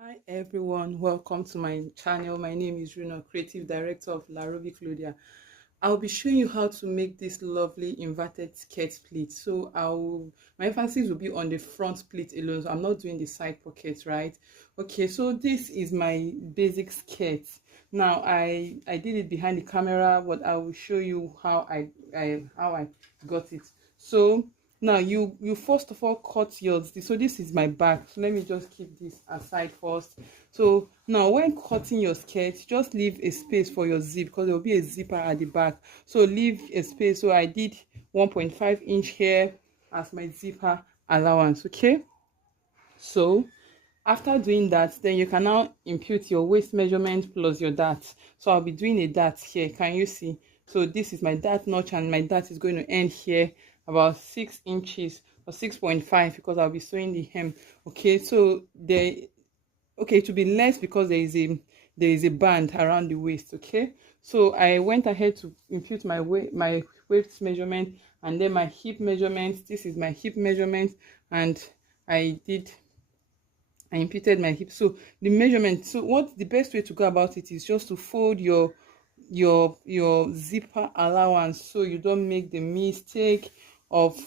Hi everyone, welcome to my channel. My name is Runa, creative director of La Robe Claudia. I'll be showing you how to make this lovely inverted skirt pleat. So my emphasis will be on the front pleat alone. So I'm not doing the side pockets, right? Okay, so this is my basic skirt. Now I did it behind the camera, but I will show you how I got it. So now you first of all cut yours. So this is my back, so let me just keep this aside first. So now when cutting your skirt, just leave a space for your zip, because there will be a zipper at the back. So leave a space. So I did 1.5 inch here as my zipper allowance. Okay, so after doing that, then you can now impute your waist measurement plus your dart. So I'll be doing a dart here. Can you see? So this is my dart notch, and my dart is going to end here about 6 inches or 6.5, because I'll be sewing the hem. Okay, so okay, to be less because there is a band around the waist. Okay, so I went ahead to impute my waist measurement, and then my hip measurement. This is my hip measurement, and I imputed my hip. So the measurement, so what the best way to go about it is just to fold your zipper allowance, so you don't make the mistake of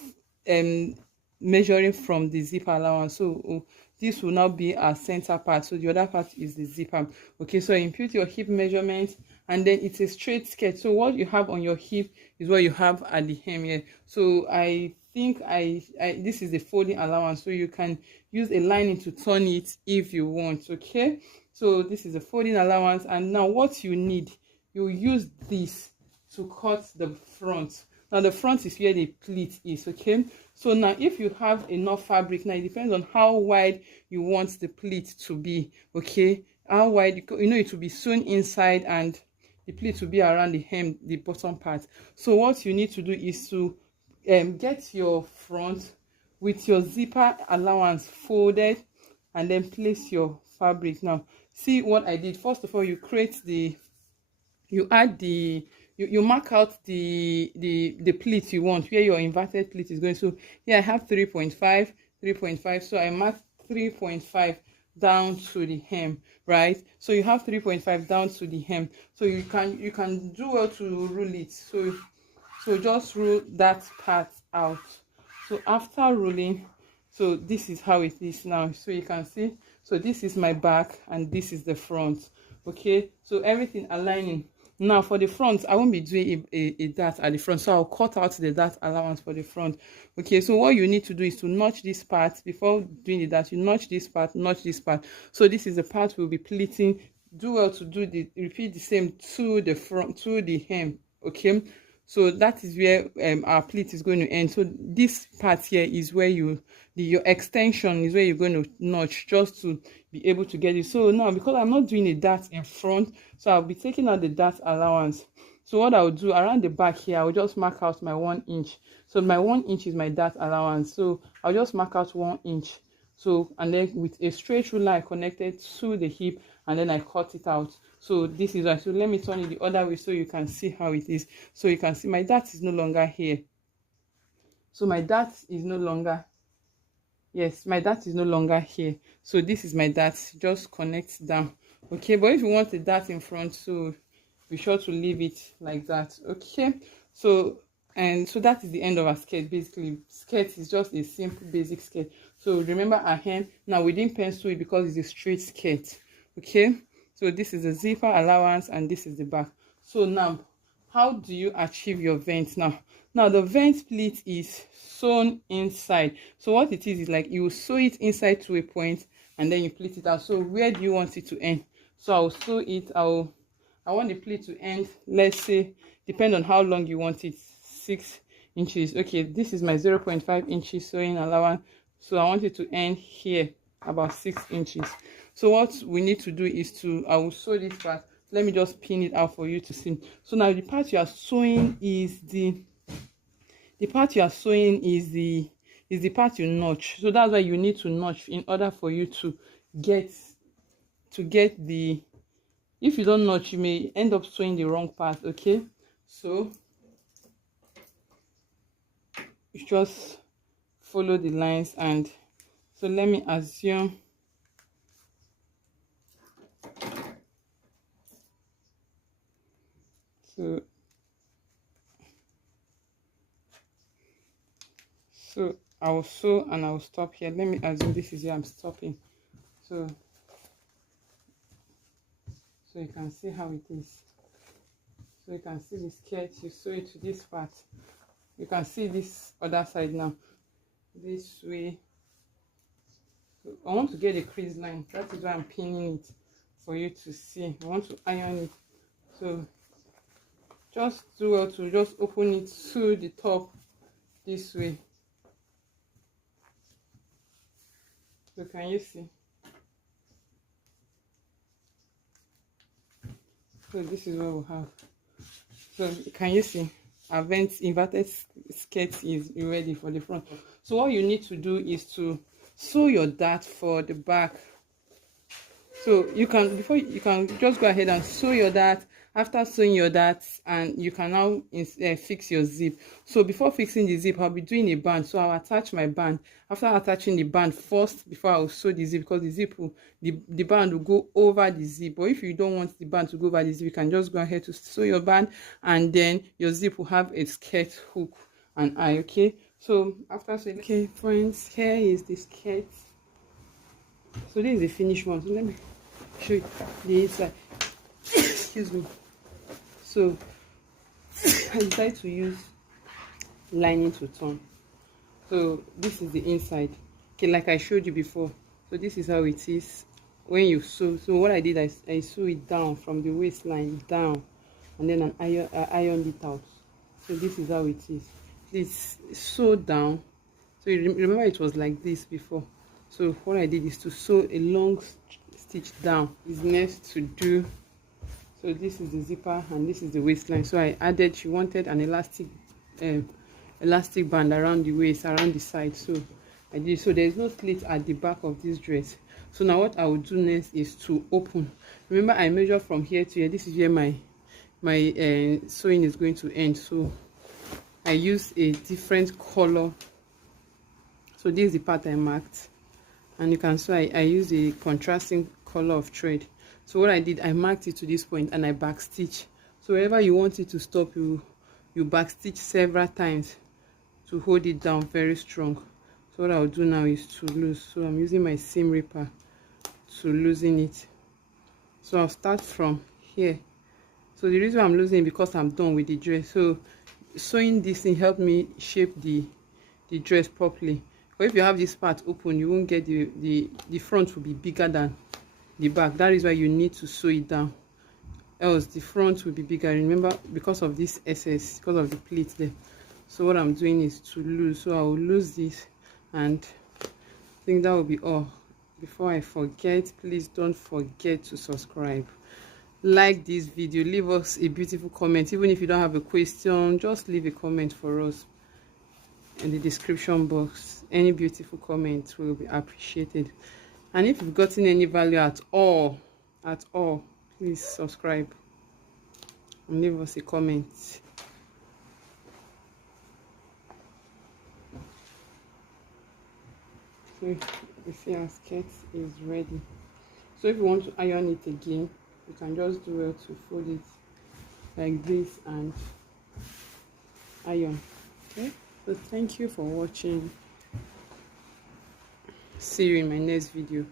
um measuring from the zipper allowance. So this will now be our center part, so the other part is the zipper. Okay, so impute your hip measurement, and then it's a straight skirt, so what you have on your hip is what you have at the hem here. So I think this is the folding allowance, so you can use a lining to turn it if you want. Okay, so this is the folding allowance, and now what you need, you use this to cut the front. Now the front is where the pleat is. Okay, so now if you have enough fabric, now it depends on how wide you want the pleat to be. Okay, how wide, you know, it will be sewn inside, and the pleat will be around the hem, the bottom part. So what you need to do is to get your front with your zipper allowance folded, and then place your fabric. Now see what I did. First of all, you add the you mark out the pleat you want, where your inverted pleat is going. So here I have 3.5, so I mark 3.5 down to the hem, right? So you have 3.5 down to the hem, so you can do well to rule it. So just rule that part out. So after ruling, so this is how it is now. So you can see, so this is my back and this is the front. Okay, so everything aligning. Now for the front, I won't be doing a dart at the front, so I'll cut out the dart allowance for the front. Okay, so what you need to do is to notch this part before doing the dart. You notch this part, notch this part. So this is the part we'll be pleating. Do well to repeat the same to the front, to the hem. Okay, so that is where our pleat is going to end. So this part here is where your extension is where you're going to notch, just to be able to get it. So now, because I'm not doing a dart in front, so I'll be taking out the dart allowance. So what I'll do around the back here, I'll just mark out my 1 inch. So my 1 inch is my dart allowance, so I'll just mark out 1 inch. So, and then with a straight ruler I connected to the hip, and then I cut it out. So this is right. So let me turn it the other way so you can see how it is. So you can see my dart is no longer here. So my dart is no longer, yes, my dart is no longer here. So this is my dart, just connect down. Okay, but if you want the dart in front, so be sure to leave it like that. Okay, so that is the end of our skirt. Basically, skirt is just a simple basic skirt. So remember our hem. Now we didn't pencil it because it's a straight skirt. Okay, so this is the zipper allowance and this is the back. So now, how do you achieve your vent? Now the vent pleat is sewn inside. So what it is like, you sew it inside to a point and then you pleat it out. So where do you want it to end? So I'll sew it. I want the pleat to end, let's say, depend on how long you want it, 6 inches. Okay, this is my 0.5 inches sewing allowance, so I want it to end here about 6 inches. So what we need to do is I will sew this part. Let me just pin it out for you to see. So now the part you are sewing is the part you notch. So that's why you need to notch in order for you to get the, if you don't notch, you may end up sewing the wrong part. Okay, so you just follow the lines. And so let me assume So I will sew and I will stop here. Let me assume this is where I'm stopping. So you can see how it is. So you can see the skirt, you sew it to this part. You can see this other side now. This way. So I want to get a crease line. That is why I'm pinning it for you to see. I want to iron it. So just do well to just open it to the top this way. So can you see? So this is what we have. So can you see? Our inverted skirt is ready for the front. So what you need to do is to sew your dart for the back. So you can just go ahead and sew your dart. After sewing your dart, and you can now fix your zip. So before fixing the zip, I'll be doing a band. So I'll attach my band. After attaching the band first, before I'll sew the zip, because the zip will, the band will go over the zip. But if you don't want the band to go over the zip, you can just go ahead to sew your band, and then your zip will have a skirt hook and eye. Okay. So after sewing, okay friends, here is the skirt. So this is the finished one. So let me show you the inside. Excuse me. So I decided to use lining to turn. So this is the inside. Okay, like I showed you before. So this is how it is when you sew. So what I did, I sew it down from the waistline down, and then I ironed it out. So this is how it is. It's sewed down. So you remember it was like this before. So what I did is to sew a long stitch down. Is next to do. So this is the zipper and this is the waistline. So I added, she wanted an elastic band around the waist, around the side. So I did. So there is no slit at the back of this dress. So now what I will do next is to open. Remember, I measured from here to here. This is where my sewing is going to end. So I use a different color. So this is the part I marked, and you can see I use a contrasting color of thread. So what I did, I marked it to this point and I back stitch. So wherever you want it to stop, you back stitch several times to hold it down very strong. So what I'll do now is to loose. So I'm using my seam ripper to loosen it. So I'll start from here. So the reason I'm losing because I'm done with the dress. So sewing this thing helped me shape the dress properly. But if you have this part open, you won't get the front will be bigger than the back. That is why you need to sew it down, else the front will be bigger. Remember, because of this excess, because of the pleat there. So what I'm doing is to lose. So I will lose this, and I think that will be all. Before I forget, please don't forget to subscribe, like this video, leave us a beautiful comment. Even if you don't have a question, just leave a comment for us in the description box. Any beautiful comment will be appreciated. And if you've gotten any value at all, please subscribe and leave us a comment. So you see our skirt is ready. So if you want to iron it again, you can just do well to fold it like this and iron. Okay, so thank you for watching. See you in my next video.